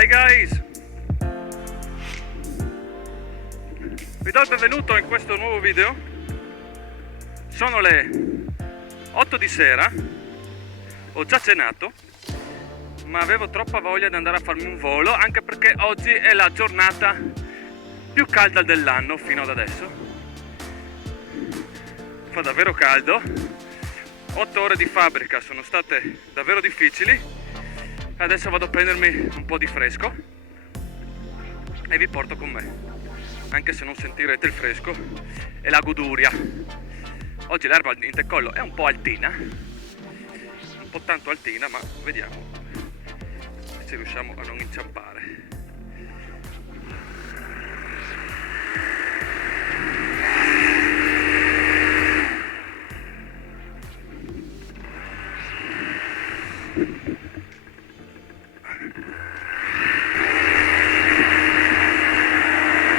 Hi guys! Vi do il benvenuto in questo nuovo video. Sono le 8 di sera, ho già cenato, ma avevo troppa voglia di andare a farmi un volo, anche perché oggi è la giornata più calda dell'anno fino ad adesso. Fa davvero caldo, 8 ore di fabbrica sono state davvero difficili. Adesso vado a prendermi un po' di fresco e vi porto con me, anche se non sentirete il fresco e la goduria. Oggi l'erba in decollo è un po' altina, un po' tanto altina, ma vediamo se riusciamo a non inciampare.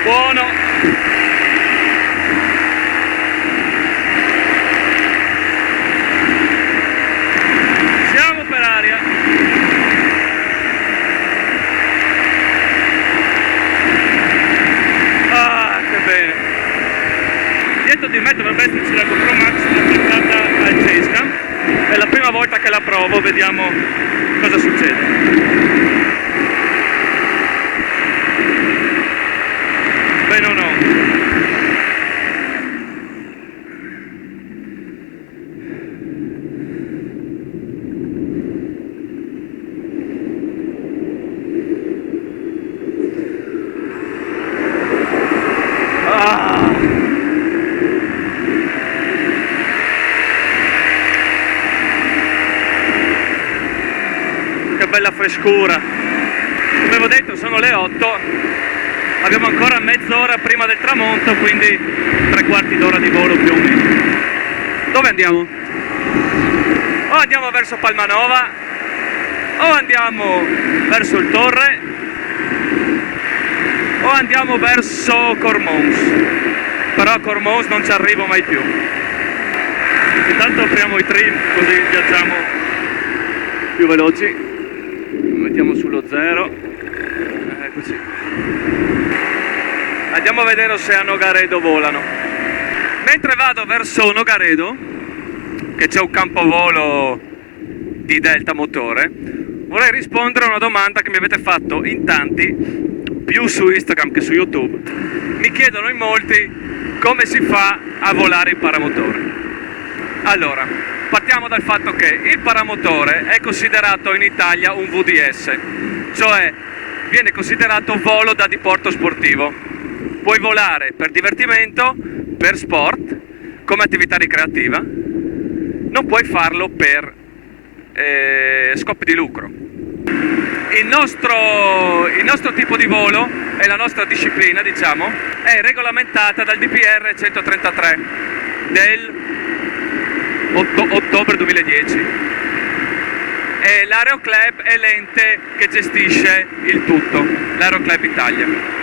Buono! Siamo per aria! Ah, che bene! Dietro di me dovrebbe esserci la GoPro Max attaccata al Facecam. È la prima volta che la provo, vediamo cosa succede. Bene o no? Ah! Che bella frescura! Come avevo detto, sono le 8. Abbiamo ancora mezz'ora prima del tramonto, quindi 3/4 d'ora di volo più o meno. Dove andiamo? O andiamo verso Palmanova, o andiamo verso il Torre, o andiamo verso Cormons. Però a Cormons non ci arrivo mai più. Intanto apriamo i trim, così viaggiamo più veloci. Lo mettiamo sullo 0. Eccoci. Andiamo a vedere se a Nogaredo volano. Mentre vado verso Nogaredo, che c'è un campovolo di Delta Motore, vorrei rispondere a una domanda che mi avete fatto in tanti, più su Instagram che su YouTube. Mi chiedono in molti come si fa a volare il paramotore. Allora, partiamo dal fatto che il paramotore è considerato in Italia un VDS, cioè viene considerato volo da diporto sportivo. Puoi volare per divertimento, per sport, come attività ricreativa, non puoi farlo per scopi di lucro. Il nostro tipo di volo e la nostra disciplina, diciamo, è regolamentata dal DPR 133 del ottobre 2010 e l'Aeroclub è l'ente che gestisce il tutto, l'Aeroclub Italia.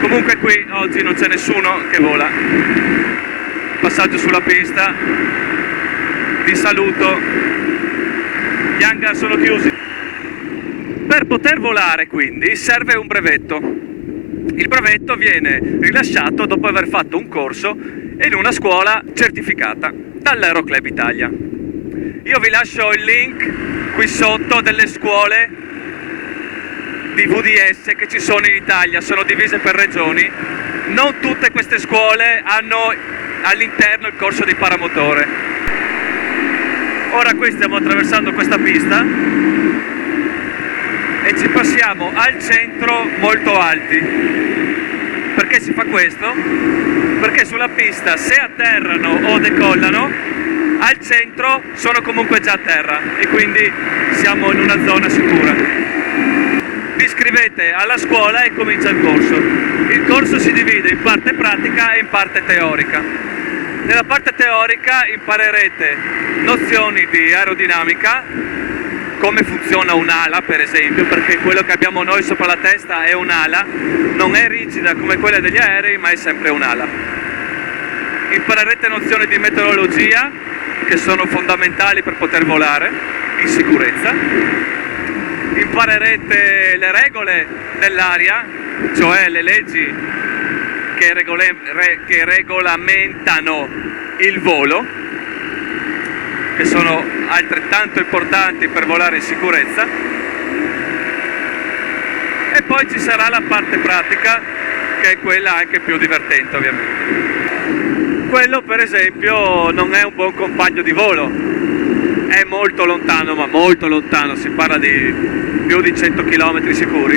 Comunque qui oggi non c'è nessuno che vola. Passaggio sulla pista, vi saluto, gli hangar sono chiusi. Per poter volare quindi serve un brevetto. Il brevetto viene rilasciato dopo aver fatto un corso in una scuola certificata dall'Aeroclub Italia. Io vi lascio il link qui sotto delle scuole di VDS che ci sono in Italia, sono divise per regioni. Non tutte queste scuole hanno all'interno il corso di paramotore. Ora qui stiamo attraversando questa pista e ci passiamo al centro molto alti. Perché si fa questo? Perché sulla pista, se atterrano o decollano, al centro sono comunque già a terra e quindi siamo in una zona sicura. Vi iscrivete alla scuola e comincia il corso. Il corso si divide in parte pratica e in parte teorica. Nella parte teorica imparerete nozioni di aerodinamica, come funziona un'ala per esempio, perché quello che abbiamo noi sopra la testa è un'ala, non è rigida come quella degli aerei, ma è sempre un'ala. Imparerete nozioni di meteorologia, che sono fondamentali per poter volare in sicurezza. imparerete le regole dell'aria, cioè le leggi che regolamentano il volo, che sono altrettanto importanti per volare in sicurezza. E poi ci sarà la parte pratica, che è quella anche più divertente, ovviamente. Quello, per esempio, non è un buon compagno di volo, è molto lontano, ma molto lontano, si parla di più di 100 km sicuri,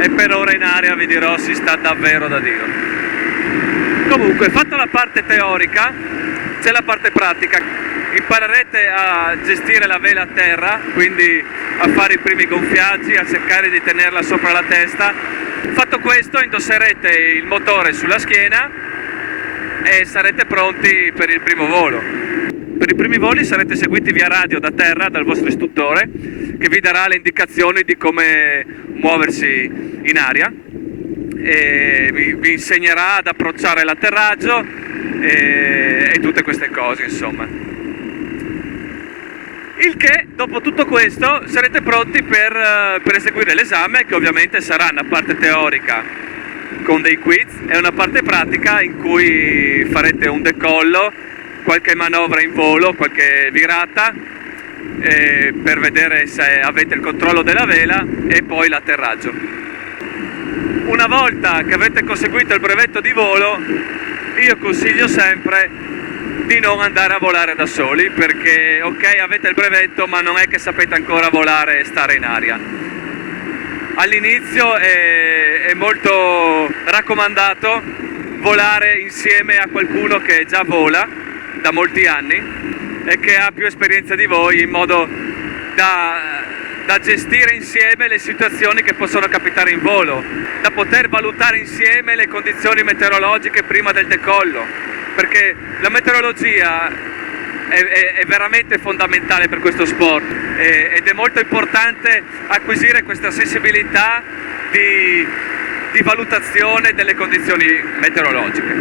e per ora in aria, vi dirò, si sta davvero da Dio. Comunque, fatta la parte teorica, c'è la parte pratica. Imparerete a gestire la vela a terra, quindi a fare i primi gonfiaggi, a cercare di tenerla sopra la testa. Fatto questo, indosserete il motore sulla schiena e sarete pronti per il primo volo. Per i primi voli sarete seguiti via radio da terra dal vostro istruttore, che vi darà le indicazioni di come muoversi in aria e vi insegnerà ad approcciare l'atterraggio e tutte queste cose, insomma. Il che, dopo tutto questo, sarete pronti per eseguire l'esame, che ovviamente sarà una parte teorica con dei quiz e una parte pratica in cui farete un decollo, qualche manovra in volo, qualche virata, per vedere se avete il controllo della vela, e poi l'atterraggio. Una volta che avete conseguito il brevetto di volo, io consiglio sempre di non andare a volare da soli, perché ok, avete il brevetto, ma non è che sapete ancora volare e stare in aria. All'inizio è molto raccomandato volare insieme a qualcuno che già vola da molti anni e che ha più esperienza di voi, in modo da gestire insieme le situazioni che possono capitare in volo, da poter valutare insieme le condizioni meteorologiche prima del decollo, perché la meteorologia è veramente fondamentale per questo sport ed è molto importante acquisire questa sensibilità di valutazione delle condizioni meteorologiche.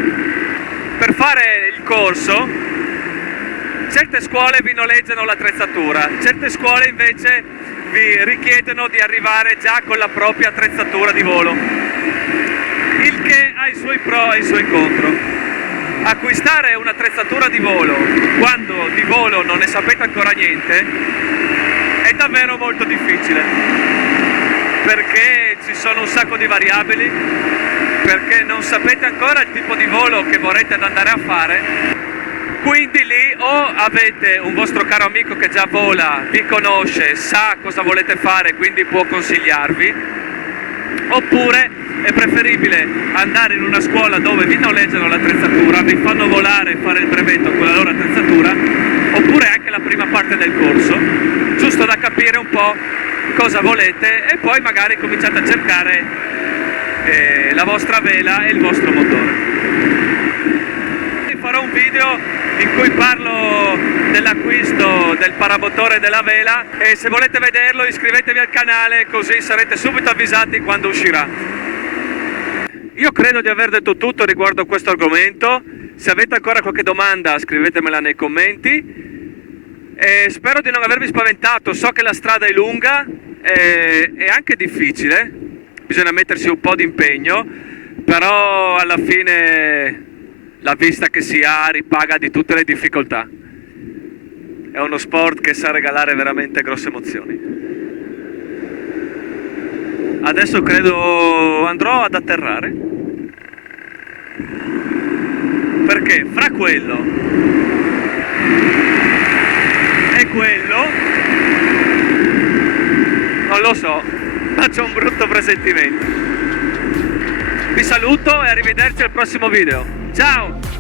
Per fare il corso, certe scuole vi noleggiano l'attrezzatura, certe scuole invece vi richiedono di arrivare già con la propria attrezzatura di volo, il che ha i suoi pro e i suoi contro. Acquistare un'attrezzatura di volo quando di volo non ne sapete ancora niente è davvero molto difficile, perché ci sono un sacco di variabili, perché non sapete ancora il tipo di volo che vorrete andare a fare. Quindi lì o avete un vostro caro amico che già vola, vi conosce, sa cosa volete fare, quindi può consigliarvi, oppure è preferibile andare in una scuola dove vi noleggiano l'attrezzatura, vi fanno volare e fare il brevetto con la loro attrezzatura, oppure anche la prima parte del corso, giusto da capire un po' cosa volete, e poi magari cominciate a cercare la vostra vela e il vostro motore. Farò un video in cui parlo dell'acquisto del paramotore della vela, e se volete vederlo iscrivetevi al canale, così sarete subito avvisati quando uscirà. Io credo di aver detto tutto riguardo a questo argomento. Se avete ancora qualche domanda scrivetemela nei commenti, e spero di non avervi spaventato. So che la strada è lunga, è anche difficile, bisogna mettersi un po' di impegno, però alla fine la vista che si ha ripaga di tutte le difficoltà. È uno sport che sa regalare veramente grosse emozioni. Adesso credo andrò ad atterrare, perché fra quello e quello non lo so, ma c'ho un brutto presentimento. Vi saluto e arrivederci al prossimo video. Ciao!